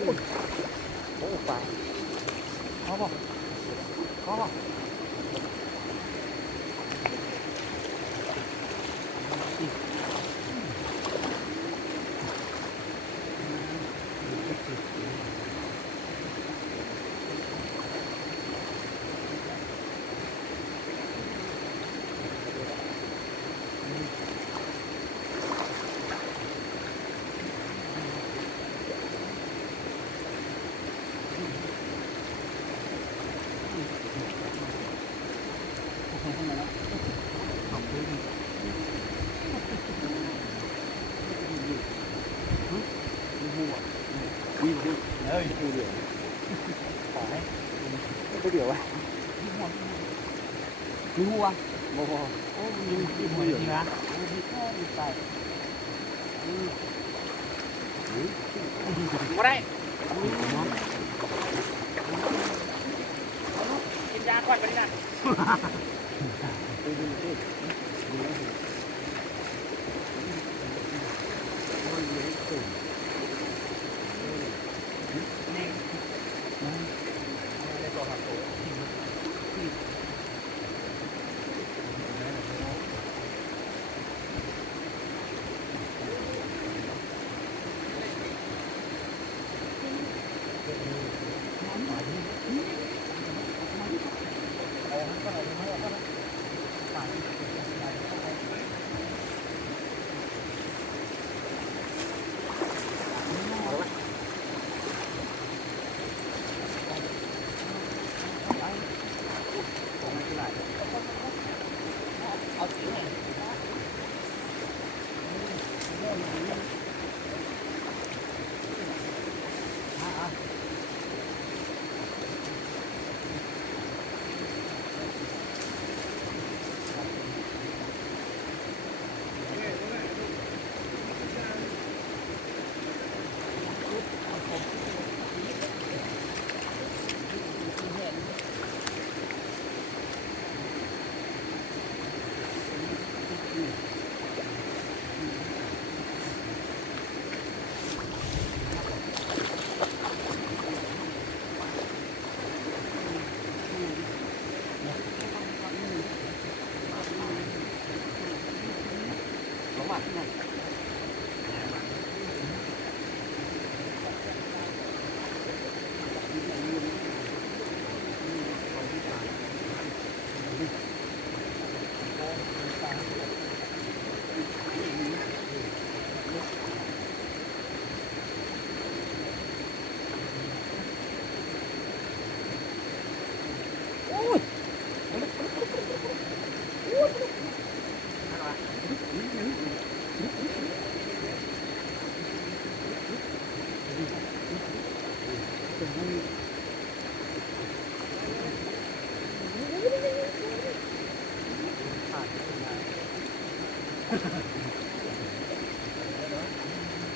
โอ้ปลาเขาบอกเขาบอกวิ่งดิเฮ้ยดูเดี๋ยวขอให้ก็เดี๋ยววะมีหัวโอ้โหโอ้มีหัวจริงนะมีแค่มีใส่มาได้กินยาก่อนไปนะ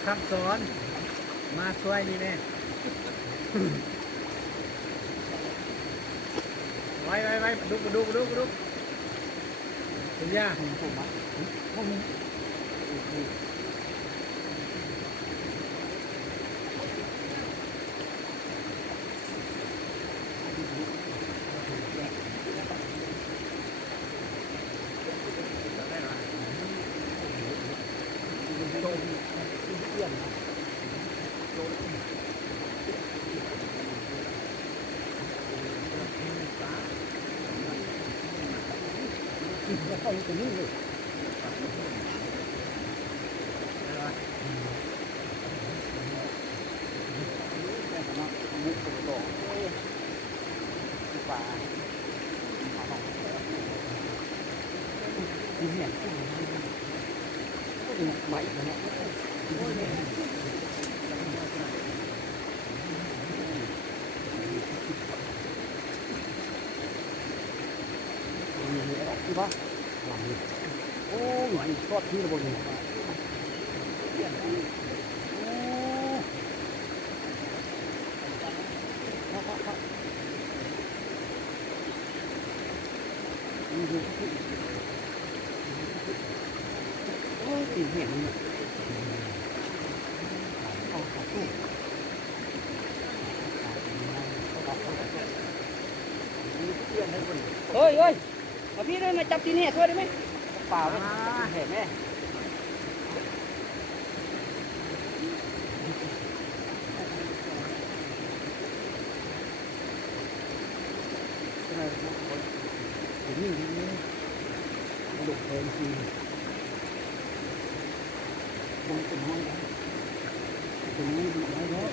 คำสอนมาช่วยนี่แน่ไว้ดุกเป็นยาผมอ่ะไปตรงนี้เลยป่าที่เนี่ยก็เป็นไม้นะเนี่ยมีออกที่ว่าโอ้ยทอดที่ระบบนี้โอ้ยตีเห็นเอาขาตู้ เฮ้ยเฮ้ยมาพี่ด้วยมาจับตีนแห่ช่วยได้ไหมเปล่าเลยแห่แม่นี่นี่มาดูเพลินจริงมันเป็นห้องเป็นห้องดีไหมเนาะ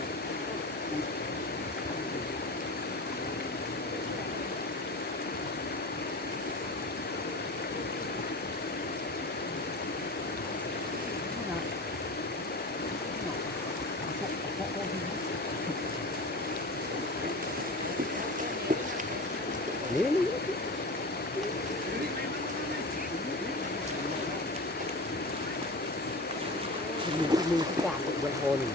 นี่นี่มือที่กลางเป็นบนโพนี่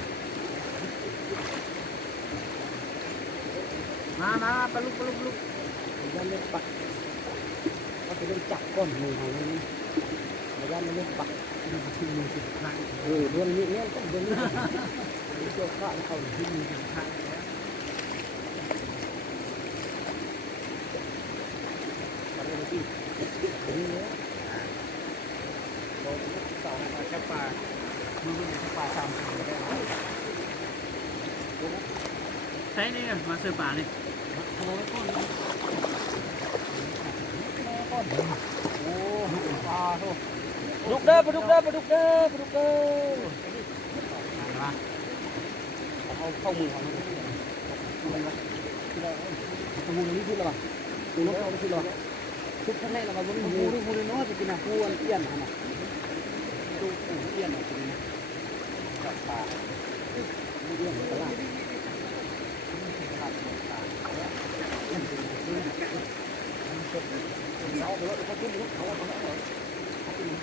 มาปลุกยันเล่นปักก็จะเล่นจับก้อนมือของนี่มายันเล่นปักดูที่มือสิบครั้งดวงนี้เนี่ยต้องดวงนี้เจ้าข้าเขาที่มือสิบครั้งนี่เนี่ยเราสองแค่ปลามือเป็นแค่ปลาสามตัวได้ใช่นี่มาเสือป่านี่โอ้ยก้อนโอ้ปลาโตดุกเด้อปลาดุกเด้อปลาดุกเด้อปลาดุกเด้อเอาเข้ามือของมันตัวนี้พูดแล้วป่ะตัวนี้เอาไปพูดแล้วทุกท่านให้เรามาบนพูดน้อยไปกินอ่ะพูดเอี้ยนนะดูเอี้ยนอ่ะกินนะจับปลาเอี้ยนตลาดเอาไปแล้วเขาขึ้นเขาเอาไปแล้วปลานี่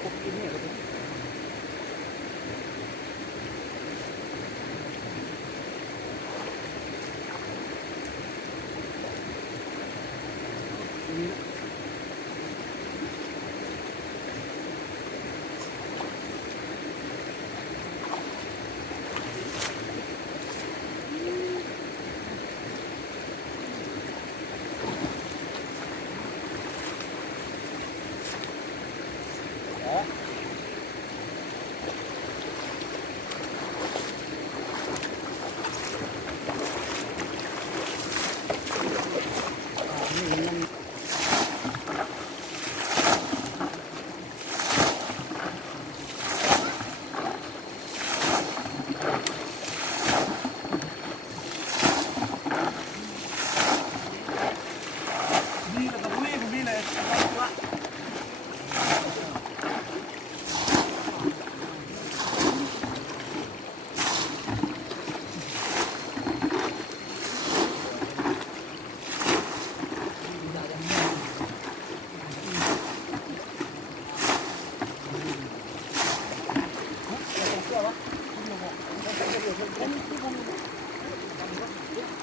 พวกกินเนี่ยก็เป็น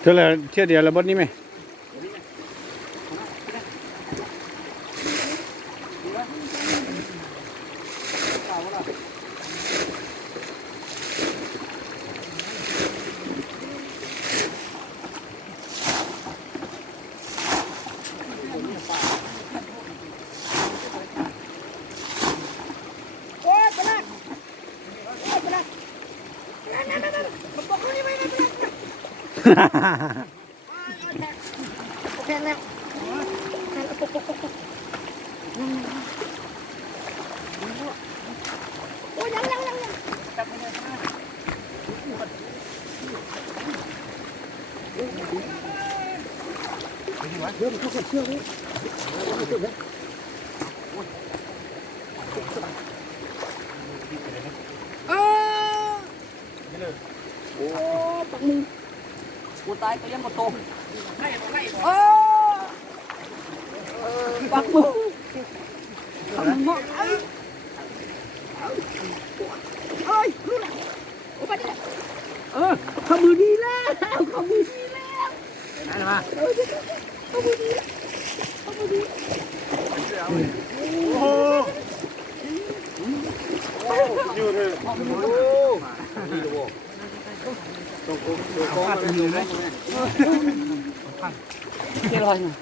เท่าไรเที่ยวเดียวระบดนี้ไหมโอเคแล้วโอ้ยยังจับไปเลยเริ่มเข้ากับเชือกนี่โอ้ปักมือกูตายก็ยังบ่โตโอ้ปักมือทำหมด เอ้ยรู้แล้วโอ้ไปดิข้ามือดีแล้วข้ามือดีแล้วนั่นมาข้ามือดีข้ามือดีโอ้อยู่เถอะ โหนี่ดูตรงเอาไปอยู่เลยเจ๊ลอยหน่อย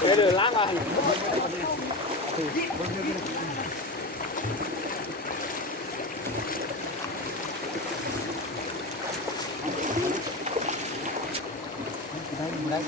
เดี๋ยวล้างมา ได้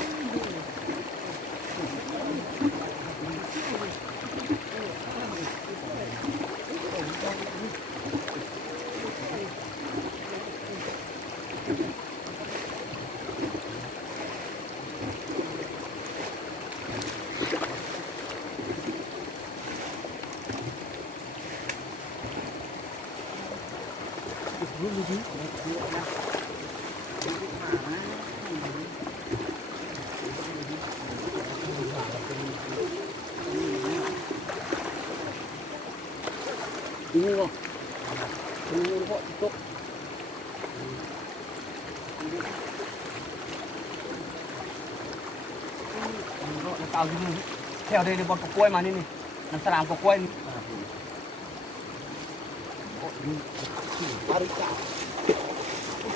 ดูวะดูพอตกเต่าอยู่นี่แถวเดินบนกล้วยมานี่นี่น้ำสลามกล้วยนี่ อาริกา